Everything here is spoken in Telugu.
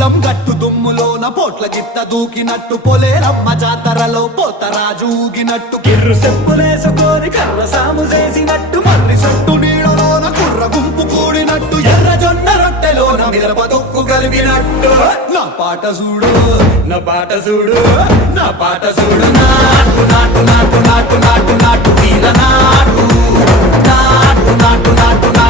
పొలం గట్టు దుమ్ములోన పోట్ల గిత్త దూకినట్టు పొలేరమ్మ జాతరలో పోతరాజు ఊగినట్టు కిర్రు చెప్పులేసుకొని కర్ర సాము చేసినట్టు మర్రి చుట్టూ నీడలోన కుర్ర గుంపు కూడినట్టు ఎర్ర జొన్న రొట్టెలోన మిరప దొక్కు కలిపినట్టు నా పాట చూడు నా పాట చూడు నా పాట చూడు నాటు నాటు నాటు నాటు నాటు నాటు వీర నాటు నాటు నాటు నాటు నాటు